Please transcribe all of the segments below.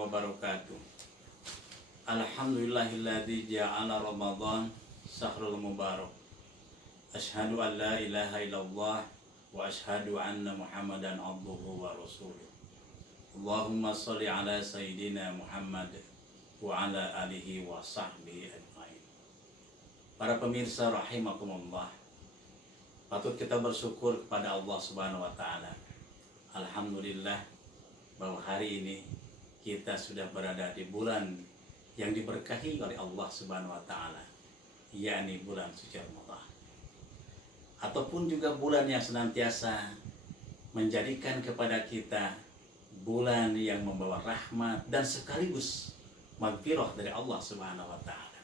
wabarakatuh. Alhamdulillahilladzi ja'ala Ramadan syahrul mubarak. Asyhadu an la ilaha illallah wa asyhadu anna Muhammadan abduhu wa rasuluh. Allahumma sholli ala sayyidina Muhammad wa ala alihi wa sahbihi ajmain. Para pemirsa rahimakumullah, patut kita bersyukur kepada Allah Subhanahu wa taala. Alhamdulillah bahwa hari ini kita sudah berada di bulan yang diberkahi oleh Allah Subhanahu wa taala, yakni bulan suci Ramadan. Ataupun juga bulan yang senantiasa menjadikan kepada kita bulan yang membawa rahmat dan sekaligus maghfirah dari Allah Subhanahu wa taala.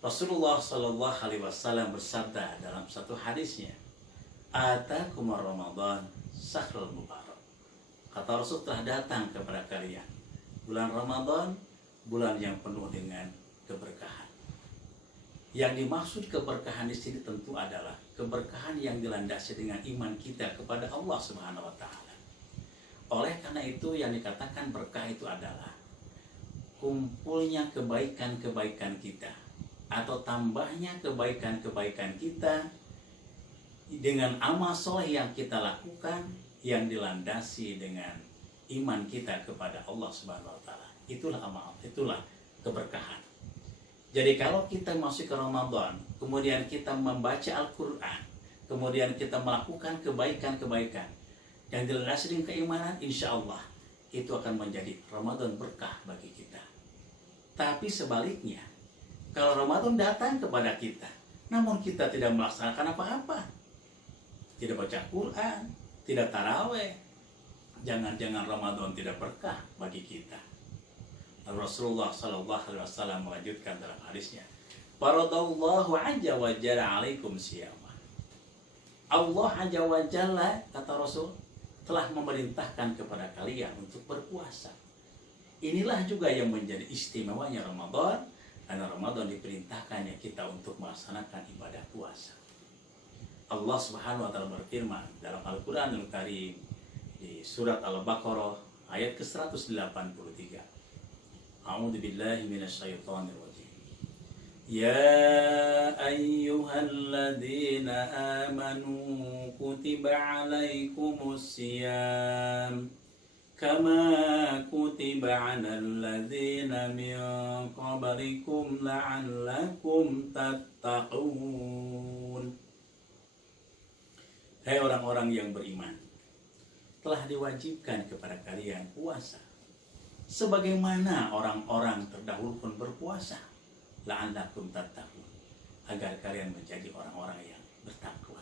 Rasulullah sallallahu alaihi wasallam bersabda dalam satu hadisnya, "Atakum Ramadan syahrul mubarak." Kata Rasul, telah datang kepada kalian bulan Ramadan, bulan yang penuh dengan keberkahan. Yang dimaksud keberkahan di sini tentu adalah keberkahan yang dilandasi dengan iman kita kepada Allah Subhanahu wa taala. Oleh karena itu yang dikatakan berkah itu adalah kumpulnya kebaikan-kebaikan kita atau tambahnya kebaikan-kebaikan kita dengan amal soleh yang kita lakukan yang dilandasi dengan iman kita kepada Allah Subhanahu wa taala. Itulah amal, itulah keberkahan. Jadi kalau kita masuk ke Ramadan, kemudian kita membaca Al-Qur'an, kemudian kita melakukan kebaikan-kebaikan yang dilandasi dengan keimanan, insya Allah itu akan menjadi Ramadan berkah bagi kita. Tapi sebaliknya, kalau Ramadan datang kepada kita, namun kita tidak melaksanakan apa-apa, tidak baca Quran, tidak taraweh, jangan-jangan Ramadan tidak berkah bagi kita. Rasulullah sallallahu alaihi wasallam melanjutkan dalam hadisnya, "Faradallahu azza wa jalla 'alaikum siyama." Allah azza wa jalla, kata Rasul, telah memerintahkan kepada kalian untuk berpuasa. Inilah juga yang menjadi istimewanya Ramadan, karena Ramadan diperintahkannya kita untuk melaksanakan ibadah puasa. Allah Subhanahu wa taala berfirman dalam Al-Qur'anul Karim di surat Al-Baqarah ayat ke-183. A'udzu billahi minasyaitonir rajim. Ya ayyuhalladzina amanu kutiba 'alaikumus syiyam kama kutiba 'alal ladzina min qablikum la'allakum tattaqun. Hai orang-orang yang beriman, telah diwajibkan kepada kalian puasa sebagaimana orang-orang terdahulu pun berpuasa, la'allakum tattaqun, agar kalian menjadi orang-orang yang bertakwa.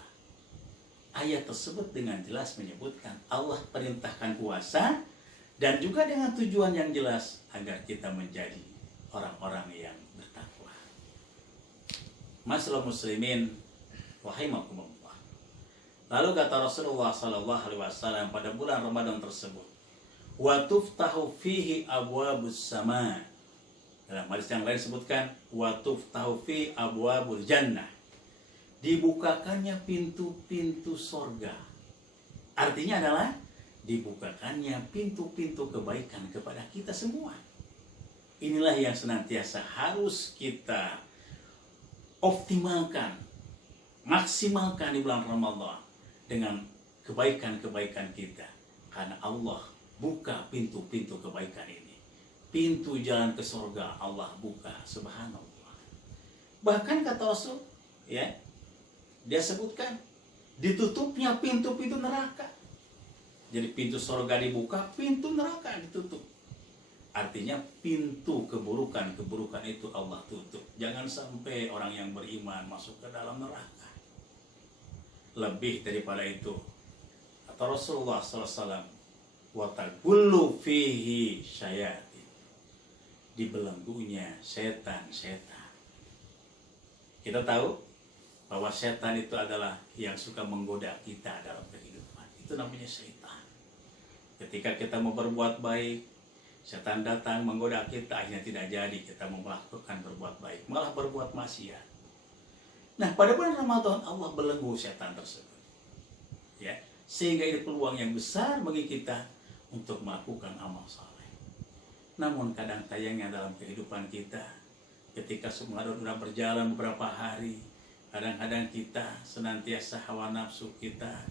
Ayat tersebut dengan jelas menyebutkan Allah perintahkan puasa dan juga dengan tujuan yang jelas agar kita menjadi orang-orang yang bertakwa. Masyaallah muslimin rahimakumullah. Lalu kata Rasulullah sallallahu alaihi wasallam pada bulan Ramadan tersebut, wa tuftahu fihi abwabus sama. Dalam hadis yang lain disebutkan wa tuftahu fi abwabul jannah. Dibukakannya pintu-pintu sorga. Artinya adalah dibukakannya pintu-pintu kebaikan kepada kita semua. Inilah yang senantiasa harus kita optimalkan, maksimalkan di bulan Ramadan dengan kebaikan-kebaikan kita, karena Allah buka pintu-pintu kebaikan ini. Pintu jalan ke surga Allah buka, subhanallah. Bahkan kata Rasul, ya, dia sebutkan ditutupnya pintu-pintu neraka. Jadi pintu surga dibuka, pintu neraka ditutup. Artinya pintu keburukan-keburukan itu Allah tutup. Jangan sampai orang yang beriman masuk ke dalam neraka. Lebih daripada itu, kata Rasulullah SAW, "Watagullu fihi syayatin." Dibelenggunya setan-setan. Kita tahu bahwa setan itu adalah yang suka menggoda kita dalam kehidupan. Itu namanya setan. Ketika kita mau berbuat baik, setan datang menggoda kita, akhirnya tidak jadi kita mau melakukan berbuat baik, malah berbuat maksiat. Nah, pada bulan Ramadan Allah belenggu setan tersebut, ya, sehingga ini peluang yang besar bagi kita untuk melakukan amal saleh. Namun kadang tayangnya dalam kehidupan kita, ketika Ramadan sudah berjalan beberapa hari, kadang-kadang kita senantiasa hawa nafsu kita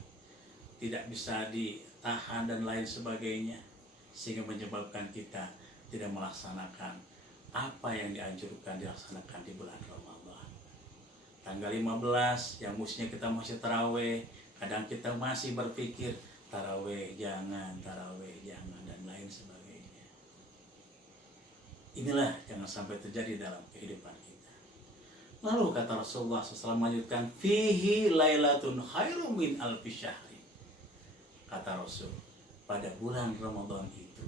tidak bisa ditahan dan lain sebagainya, sehingga menyebabkan kita tidak melaksanakan apa yang dianjurkan dilaksanakan di bulan Ramadan. Tanggal 15 yang mestinya kita masih taraweh, kadang kita masih berpikir taraweh jangan, dan lain sebagainya. Inilah jangan sampai terjadi dalam kehidupan kita. Lalu kata Rasulullah SAW melanjutkan, fihi lailatun khairum min alfi syahri. Kata Rasul, pada bulan Ramadan itu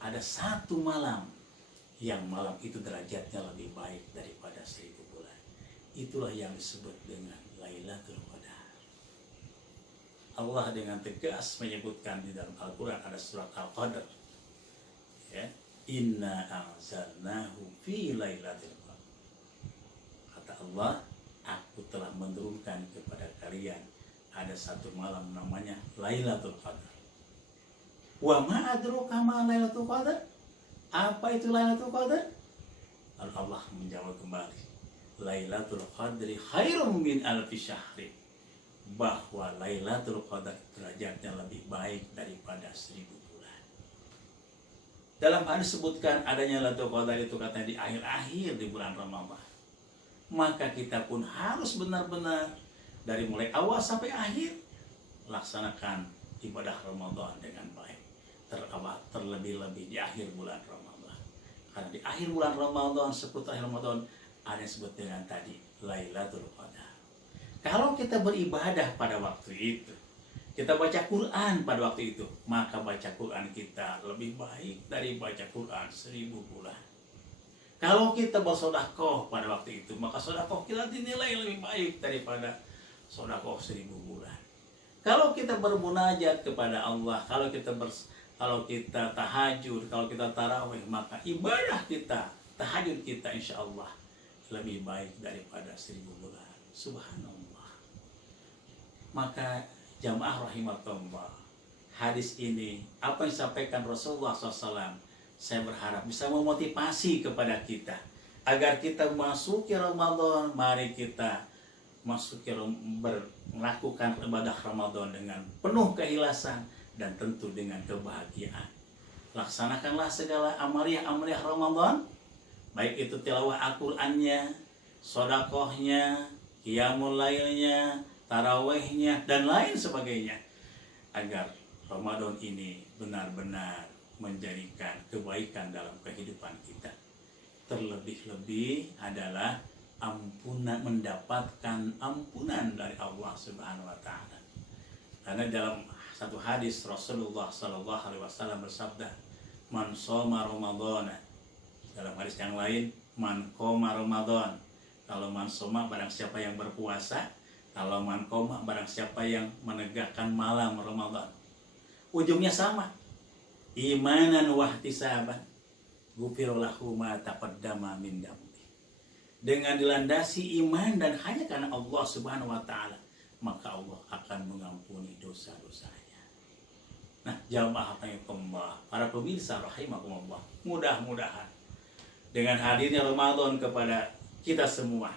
ada satu malam yang malam itu derajatnya lebih baik daripada 1000 bulan. Itulah yang disebut dengan Lailatul Qadar. Allah dengan tegas menyebutkan di dalam Al-Quran, ada surat Al-Qadar, ya, inna anzalnahu fi lailatul qadar. Kata Allah, aku telah menurunkan kepada kalian ada satu malam namanya Lailatul Qadar. Wa ma adraka ma Lailatul Qadar? Apa itu Lailatul Qadar? Lalu Allah menjawab kembali, Lailatul Qadri khairum min alfi syahri. Bahwa Lailatul Qadar derajatnya lebih baik daripada 1000 bulan. Dalam hadis disebutkan adanya Lailatul Qadar itu katanya di akhir-akhir di bulan Ramadan. Maka kita pun harus benar-benar dari mulai awal sampai akhir laksanakan ibadah Ramadan dengan baik. Terlebih-lebih di akhir bulan Ramadan. Karena di akhir bulan Ramadan, seputar akhir Ramadan, ada yang disebut dengan tadi Lailatul Qadar. Kalau kita beribadah pada waktu itu, kita baca Quran pada waktu itu, maka baca Quran kita lebih baik dari baca Quran 1000 bulan. Kalau kita bersedekah pada waktu itu, maka sedekah kita dinilai lebih baik daripada sedekah 1000 bulan. Kalau kita bermunajat kepada Allah, kalau kita tahajud, kalau kita tarawih, maka ibadah kita, tahajud kita insya Allah lebih baik daripada 1000 bulan. Subhanallah. Maka jamaah rahimakumullah, hadis ini apa yang disampaikan Rasulullah SAW, saya berharap bisa memotivasi kepada kita agar kita masuk ke Ramadan. Mari kita masuk ke melakukan ibadah Ramadan dengan penuh keikhlasan dan tentu dengan kebahagiaan. Laksanakanlah segala amaliah Ramadan, baik itu tilawah Al-Qur'annya, sedekahnya, qiyamul lailnya, tarawihnya, dan lain sebagainya, agar Ramadan ini benar-benar menjadikan kebaikan dalam kehidupan kita. Terlebih-lebih adalah mendapatkan ampunan dari Allah Subhanahu wa taala. Karena dalam satu hadis Rasulullah sallallahu alaihi wasallam bersabda, "Man shoma Ramadhana." Dalam hadis yang lain, "Man qoma Ramadan." Kalau man shoma barang siapa yang berpuasa, kalau man qoma barang siapa yang menegakkan malam Ramadan. Ujungnya sama. Imanan wa ihtisaban, ghufira lahu ma taqaddama min dambi. Dengan dilandasi iman dan hanya karena Allah Subhanahu wa taala, maka Allah akan mengampuni dosa-dosanya. Nah, jamaah rahimakumullah, para pemirsa rahimakumullah, mudah-mudahan dengan hadirnya Ramadan kepada kita semua,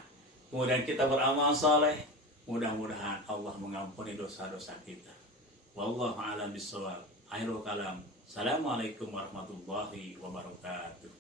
kemudian kita beramal saleh, mudah-mudahan Allah mengampuni dosa-dosa kita. Wallahu a'lam bishawab. Akhirul kalam. Assalamualaikum warahmatullahi wabarakatuh.